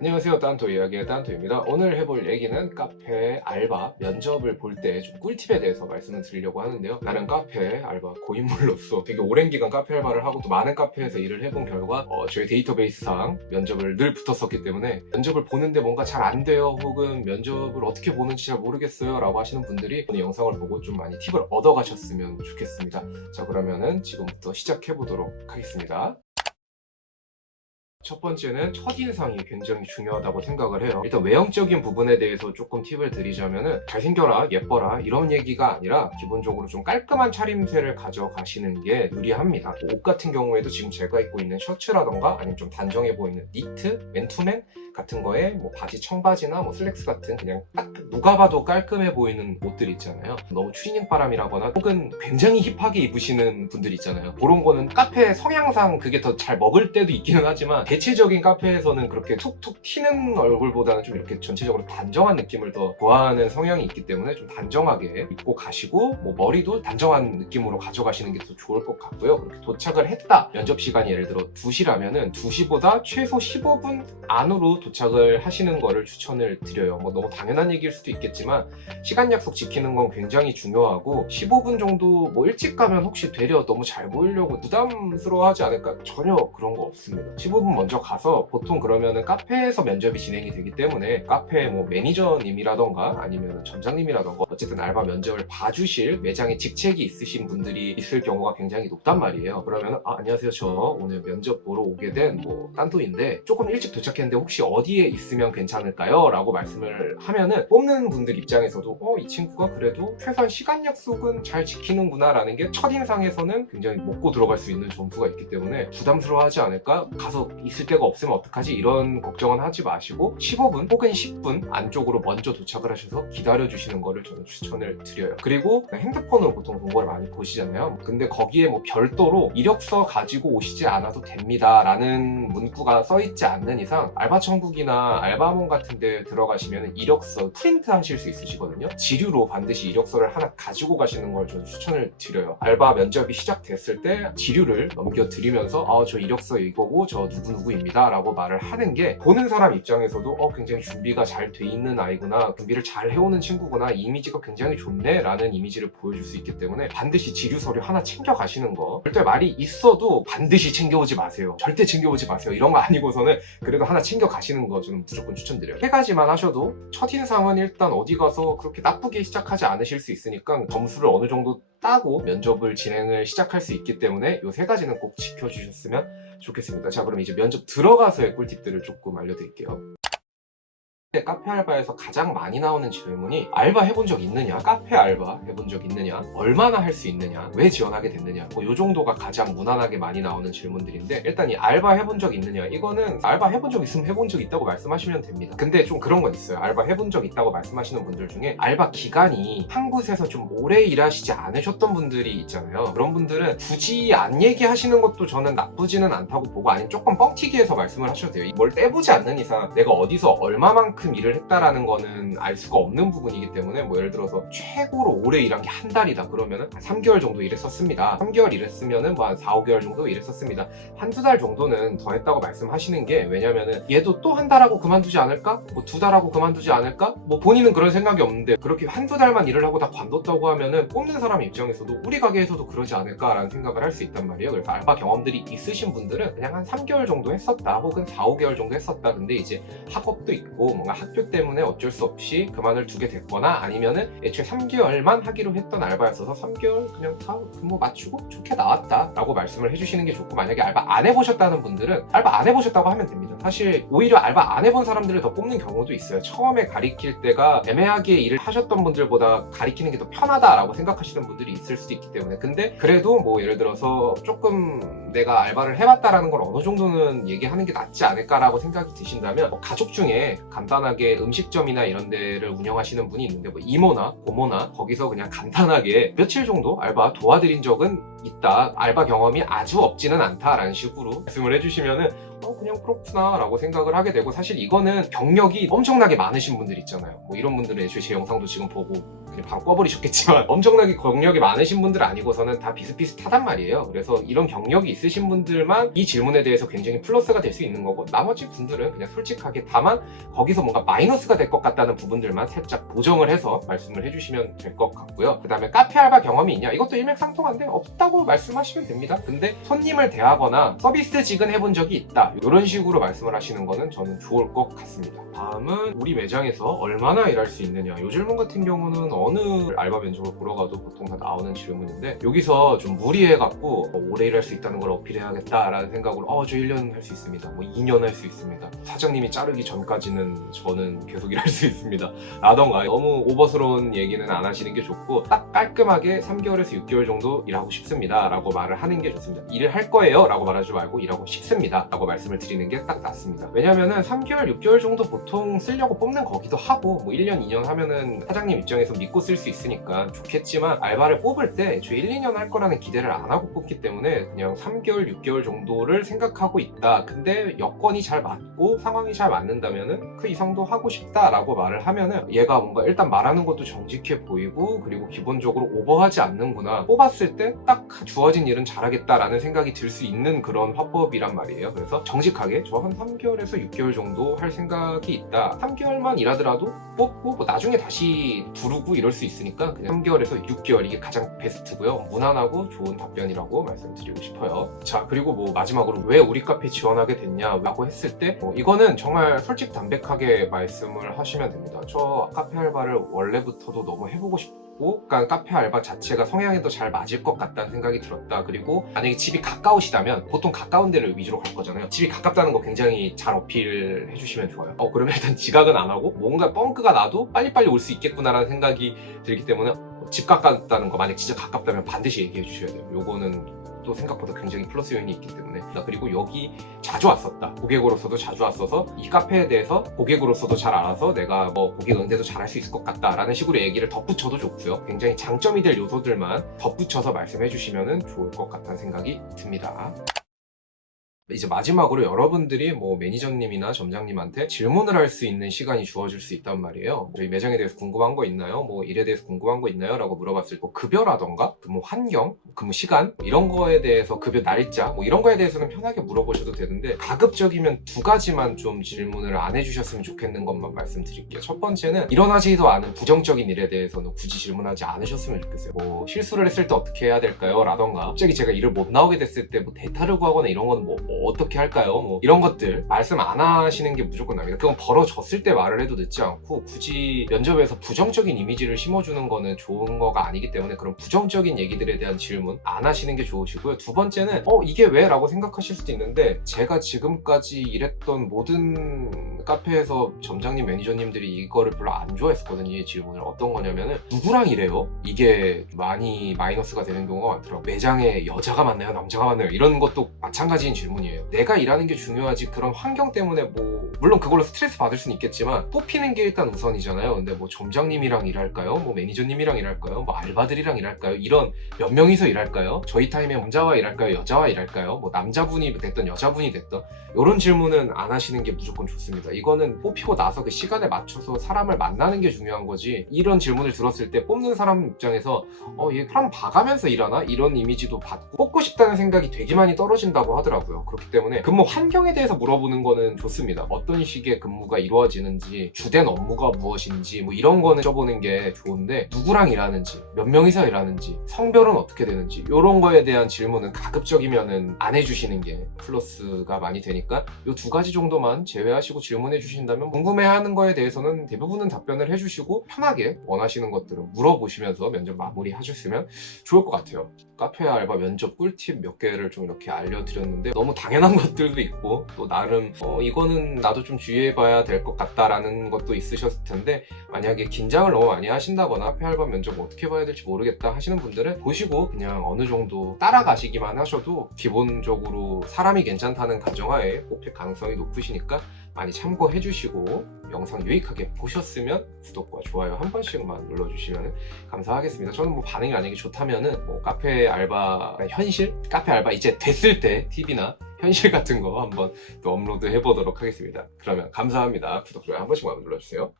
안녕하세요. 딴토 이야기의 딴토입니다. 오늘 해볼 얘기는 카페 알바 면접을 볼 때 좀 꿀팁에 대해서 말씀을 드리려고 하는데요. 나는 카페 알바 고인물로서 되게 오랜 기간 카페 알바를 하고 또 많은 카페에서 일을 해본 결과 저희 데이터베이스상 면접을 늘 붙었었기 때문에 면접을 보는데 뭔가 잘 안 돼요, 혹은 면접을 어떻게 보는지 잘 모르겠어요 라고 하시는 분들이 오늘 영상을 보고 좀 많이 팁을 얻어가셨으면 좋겠습니다. 자, 그러면은 지금부터 시작해 보도록 하겠습니다. 첫 번째는 첫인상이 굉장히 중요하다고 생각을 해요. 일단 외형적인 부분에 대해서 조금 팁을 드리자면은 잘생겨라, 예뻐라 이런 얘기가 아니라 기본적으로 좀 깔끔한 차림새를 가져가시는 게 유리합니다. 옷 같은 경우에도 지금 제가 입고 있는 셔츠라던가 아니면 좀 단정해 보이는 니트, 맨투맨 같은 거에 뭐 바지, 청바지나 뭐 슬랙스 같은 그냥 딱 누가 봐도 깔끔해 보이는 옷들 있잖아요. 너무 추리닝 바람이라거나 혹은 굉장히 힙하게 입으시는 분들 있잖아요. 그런 거는 카페 성향상 그게 더 잘 먹을 때도 있기는 하지만 대체적인 카페에서는 그렇게 툭툭 튀는 얼굴보다는 좀 이렇게 전체적으로 단정한 느낌을 더 좋아하는 성향이 있기 때문에 좀 단정하게 입고 가시고 뭐 머리도 단정한 느낌으로 가져가시는 게 더 좋을 것 같고요. 그렇게 도착을 했다. 면접 시간이 예를 들어 2시라면은 2시보다 최소 15분 안으로 도착을 하시는 거를 추천을 드려요. 뭐 너무 당연한 얘기일 수도 있겠지만 시간 약속 지키는 건 굉장히 중요하고 15분 정도 뭐 일찍 가면 혹시 되려 너무 잘 보이려고 부담스러워하지 않을까? 전혀 그런 거 없습니다. 15분 먼저 가서 보통 그러면은 카페에서 면접이 진행이 되기 때문에 카페 뭐 매니저님이라던가 아니면 점장님이라던가 어쨌든 알바 면접을 봐주실 매장에 직책이 있으신 분들이 있을 경우가 굉장히 높단 말이에요. 그러면 안녕하세요, 저 오늘 면접 보러 오게 된 뭐 딴도인데 조금 일찍 도착했는데 혹시 어디에 있으면 괜찮을까요? 라고 말씀을 하면은 뽑는 분들 입장에서도 이 친구가 그래도 최소한 시간 약속은 잘 지키는구나 라는 게 첫인상에서는 굉장히 먹고 들어갈 수 있는 점수가 있기 때문에 부담스러워하지 않을까? 가서 있을 데가 없으면 어떡하지? 이런 걱정은 하지 마시고 15분 혹은 10분 안쪽으로 먼저 도착을 하셔서 기다려주시는 거를 저는 추천을 드려요. 그리고 핸드폰으로 보통 공고를 많이 보시잖아요. 근데 거기에 뭐 별도로 이력서 가지고 오시지 않아도 됩니다 라는 문구가 써있지 않는 이상 알바천국이나 알바몬 같은 데 들어가시면 이력서 프린트 하실 수 있으시거든요. 지류로 반드시 이력서를 하나 가지고 가시는 걸 저는 추천을 드려요. 알바 면접이 시작됐을 때 지류를 넘겨드리면서 저 이력서 이거고 저 누구누구입니다 라고 말을 하는 게 보는 사람 입장에서도 굉장히 준비가 잘 돼 있는 아이구나, 준비를 잘 해오는 친구구나, 이미지가 굉장히 좋네 라는 이미지를 보여줄 수 있기 때문에 반드시 지류 서류 하나 챙겨 가시는 거. 절대 말이 있어도 반드시 챙겨오지 마세요. 절대 챙겨오지 마세요. 이런 거 아니고서는 그래도 하나 챙겨 가시는 거 저는 무조건 추천드려요. 세 가지만 하셔도 첫인상은 일단 어디 가서 그렇게 나쁘게 시작하지 않으실 수 있으니까 점수를 어느 정도 따고 면접을 진행을 시작할 수 있기 때문에 이 세 가지는 꼭 지켜주셨으면 좋겠습니다. 자, 그럼 이제 면접 들어가서의 꿀팁들을 조금 알려드릴게요. 카페 알바에서 가장 많이 나오는 질문이 알바 해본 적 있느냐, 카페 알바 해본 적 있느냐, 얼마나 할 수 있느냐, 왜 지원하게 됐느냐, 뭐 요 정도가 가장 무난하게 많이 나오는 질문들인데, 일단 이 알바 해본 적 있느냐, 이거는 알바 해본 적 있으면 해본 적 있다고 말씀하시면 됩니다. 근데 좀 그런 건 있어요. 알바 해본 적 있다고 말씀하시는 분들 중에 알바 기간이 한 곳에서 좀 오래 일하시지 않으셨던 분들이 있잖아요. 그런 분들은 굳이 안 얘기하시는 것도 저는 나쁘지는 않다고 보고, 아니면 조금 뻥튀기해서 말씀을 하셔도 돼요. 뭘 떼보지 않는 이상 내가 어디서 얼마만큼 일을 했다라는 거는 알 수가 없는 부분이기 때문에, 뭐 예를 들어서 최고로 오래 일한 게 한 달이다 그러면은 한 3개월 정도 일했었습니다. 3개월 일했으면은 뭐 한 4, 5개월 정도 일했었습니다. 한두 달 정도는 더 했다고 말씀하시는 게, 왜냐면은 얘도 또 한 달하고 그만두지 않을까? 뭐 2달하고 그만두지 않을까? 뭐 본인은 그런 생각이 없는데 그렇게 한두 달만 일을 하고 다 관뒀다고 하면은 뽑는 사람 입장에서도 우리 가게에서도 그러지 않을까라는 생각을 할 수 있단 말이에요. 그래서 알바 경험들이 있으신 분들은 그냥 한 3개월 정도 했었다 혹은 4, 5개월 정도 했었다, 근데 이제 학업도 있고 뭔가 학교 때문에 어쩔 수 없이 그만을 두게 됐거나, 아니면은 애초에 3개월만 하기로 했던 알바였어서 3개월 그냥 다 근무 마치고 좋게 나왔다 라고 말씀을 해주시는 게 좋고, 만약에 알바 안 해보셨다는 분들은 알바 안 해보셨다고 하면 됩니다. 사실 오히려 알바 안 해본 사람들을 더 뽑는 경우도 있어요. 처음에 가리킬 때가 애매하게 일을 하셨던 분들보다 가리키는 게 더 편하다라고 생각하시는 분들이 있을 수도 있기 때문에, 근데 그래도 뭐 예를 들어서 조금 내가 알바를 해봤다라는 걸 어느 정도는 얘기하는 게 낫지 않을까라고 생각이 드신다면, 뭐 가족 중에 간단하게 음식점이나 이런 데를 운영하시는 분이 있는데 뭐 이모나 고모나 거기서 그냥 간단하게 며칠 정도 알바 도와드린 적은 있다, 알바 경험이 아주 없지는 않다라는 식으로 말씀을 해주시면은 그냥 그렇구나 라고 생각을 하게 되고, 사실 이거는 경력이 엄청나게 많으신 분들 있잖아요. 뭐 이런 분들은 애초에 제 영상도 지금 보고 그냥 바로 꺼버리셨겠지만 엄청나게 경력이 많으신 분들 아니고서는 다 비슷비슷하단 말이에요. 그래서 이런 경력이 있으신 분들만 이 질문에 대해서 굉장히 플러스가 될 수 있는 거고, 나머지 분들은 그냥 솔직하게, 다만 거기서 뭔가 마이너스가 될 것 같다는 부분들만 살짝 보정을 해서 말씀을 해주시면 될 것 같고요. 그 다음에 카페 알바 경험이 있냐? 이것도 일맥상통한데 없다고 말씀하시면 됩니다. 근데 손님을 대하거나 서비스직은 해본 적이 있다, 이런 식으로 말씀을 하시는 거는 저는 좋을 것 같습니다. 다음은 우리 매장에서 얼마나 일할 수 있느냐. 이 질문 같은 경우는 어느 알바 면접을 보러 가도 보통 다 나오는 질문인데, 여기서 좀 무리해갖고 오래 일할 수 있다는 걸 어필해야겠다라는 생각으로 저 1년 할 수 있습니다, 뭐 2년 할 수 있습니다, 사장님이 자르기 전까지는 저는 계속 일할 수 있습니다 라던가, 너무 오버스러운 얘기는 안 하시는 게 좋고, 딱 깔끔하게 3개월에서 6개월 정도 일하고 싶습니다 라고 말을 하는 게 좋습니다. 일을 할 거예요 라고 말하지 말고 일하고 싶습니다 라고 말씀을 드리는 게 딱 낫습니다. 왜냐면은 3개월, 6개월 정도 보통 쓰려고 뽑는 거기도 하고, 뭐 1년, 2년 하면은 사장님 입장에서 믿고 쓸 수 있으니까 좋겠지만, 알바를 뽑을 때 저 1, 2년 할 거라는 기대를 안 하고 뽑기 때문에 그냥 3개월, 6개월 정도를 생각하고 있다, 근데 여건이 잘 맞고 상황이 잘 맞는다면은 그 이상도 하고 싶다 라고 말을 하면은, 얘가 뭔가 일단 말하는 것도 정직해 보이고, 그리고 기본적으로 오버하지 않는구나, 뽑았을 때 딱 주어진 일은 잘하겠다라는 생각이 들 수 있는 그런 화법이란 말이에요. 그래서 정직하게 저 한 3개월에서 6개월 정도 할 생각이 있다, 3개월만 일하더라도 뽑고 뭐 나중에 다시 부르고 이럴 수 있으니까 그냥 3개월에서 6개월, 이게 가장 베스트고요. 무난하고 좋은 답변이라고 말씀드리고 싶어요. 자, 그리고 뭐 마지막으로 왜 우리 카페 지원하게 됐냐라고 했을 때, 이거는 정말 솔직 담백하게 말씀을 하시면 됩니다. 저 카페 알바를 원래부터도 너무 해보고 싶고, 그러니까 카페 알바 자체가 성향에도 잘 맞을 것 같다는 생각이 들었다. 그리고 만약에 집이 가까우시다면 보통 가까운 데를 위주로 갈 거잖아요. 집이 가깝다는 거 굉장히 잘 어필해 주시면 좋아요. 그러면 일단 지각은 안 하고 뭔가 뻥크가 나도 빨리빨리 올 수 있겠구나라는 생각이 들기 때문에, 집 가깝다는 거 만약 진짜 가깝다면 반드시 얘기해 주셔야 돼요. 요거는 또 생각보다 굉장히 플러스 요인이 있기 때문에. 그리고 여기 자주 왔었다, 고객으로서도 자주 왔어서 이 카페에 대해서 고객으로서도 잘 알아서 내가 뭐 고객 응대도 잘 할 수 있을 것 같다 라는 식으로 얘기를 덧붙여도 좋고요. 굉장히 장점이 될 요소들만 덧붙여서 말씀해 주시면 좋을 것 같다는 생각이 듭니다. 이제 마지막으로 여러분들이 뭐 매니저님이나 점장님한테 질문을 할 수 있는 시간이 주어질 수 있단 말이에요. 저희 매장에 대해서 궁금한 거 있나요? 뭐 일에 대해서 궁금한 거 있나요? 라고 물어봤을 때 급여라던가 근무 환경, 근무 시간 이런 거에 대해서, 급여 날짜 뭐 이런 거에 대해서는 편하게 물어보셔도 되는데, 가급적이면 2가지만 좀 질문을 안 해주셨으면 좋겠는 것만 말씀드릴게요. 첫 번째는 일어나지도 않은 부정적인 일에 대해서는 굳이 질문하지 않으셨으면 좋겠어요. 뭐 실수를 했을 때 어떻게 해야 될까요? 라던가, 갑자기 제가 일을 못 나오게 됐을 때 뭐 대타를 구하거나 이런 거는 뭐 어떻게 할까요? 뭐 이런 것들 말씀 안 하시는 게 무조건 납니다. 그건 벌어졌을 때 말을 해도 늦지 않고, 굳이 면접에서 부정적인 이미지를 심어주는 거는 좋은 거가 아니기 때문에 그런 부정적인 얘기들에 대한 질문 안 하시는 게 좋으시고요. 두 번째는 이게 왜? 라고 생각하실 수도 있는데, 제가 지금까지 일했던 모든 카페에서 점장님, 매니저님들이 이거를 별로 안 좋아했었거든요. 이 질문을. 어떤 거냐면은 누구랑 일해요? 이게 많이 마이너스가 되는 경우가 많더라고요. 매장에 여자가 많나요? 남자가 많나요? 이런 것도 마찬가지인 질문이에요. 내가 일하는 게 중요하지, 그런 환경 때문에 뭐 물론 그걸로 스트레스 받을 수는 있겠지만 뽑히는 게 일단 우선이잖아요. 근데 뭐 점장님이랑 일할까요? 뭐 매니저님이랑 일할까요? 뭐 알바들이랑 일할까요? 이런 몇 명이서 일할까요? 저희 타임에 남자와 일할까요? 여자와 일할까요? 뭐 남자분이 됐던 여자분이 됐던, 이런 질문은 안 하시는 게 무조건 좋습니다. 이거는 뽑히고 나서 그 시간에 맞춰서 사람을 만나는 게 중요한 거지, 이런 질문을 들었을 때 뽑는 사람 입장에서 얘 사람 봐가면서 일하나? 이런 이미지도 받고 뽑고 싶다는 생각이 되게 많이 떨어진다고 하더라고요. 그렇기 때문에 근무 환경에 대해서 물어보는 거는 좋습니다. 어떤 식의 근무가 이루어지는지, 주된 업무가 무엇인지 뭐 이런 거는 여쭤보는 게 좋은데, 누구랑 일하는지, 몇 명이서 일하는지, 성별은 어떻게 되는지, 이런 거에 대한 질문은 가급적이면은 안 해주시는 게 플러스가 많이 되니까 이 2가지 정도만 제외하시고 질문해 주신다면, 궁금해하는 거에 대해서는 대부분은 답변을 해주시고 편하게 원하시는 것들은 물어보시면서 면접 마무리 하셨으면 좋을 것 같아요. 카페 알바 면접 꿀팁 몇 개를 좀 이렇게 알려드렸는데, 너무 당연한 것들도 있고 또 나름 이거는 나도 좀 주의해봐야 될 것 같다라는 것도 있으셨을 텐데, 만약에 긴장을 너무 많이 하신다거나 카페 알바 면접 어떻게 봐야 될지 모르겠다 하시는 분들은 보시고 그냥 어느 정도 따라가시기만 하셔도 기본적으로 사람이 괜찮다는 가정하에 뽑힐 가능성이 높으시니까 많이 참고해 주시고, 영상 유익하게 보셨으면 구독과 좋아요 한 번씩만 눌러주시면 감사하겠습니다. 저는 뭐 반응이 만약에 좋다면은 뭐 카페 알바 현실? 카페 알바 이제 됐을 때 팁이나 현실 같은 거 한번 또 업로드 해보도록 하겠습니다. 그러면 감사합니다. 구독, 좋아요 한 번씩만 눌러주세요.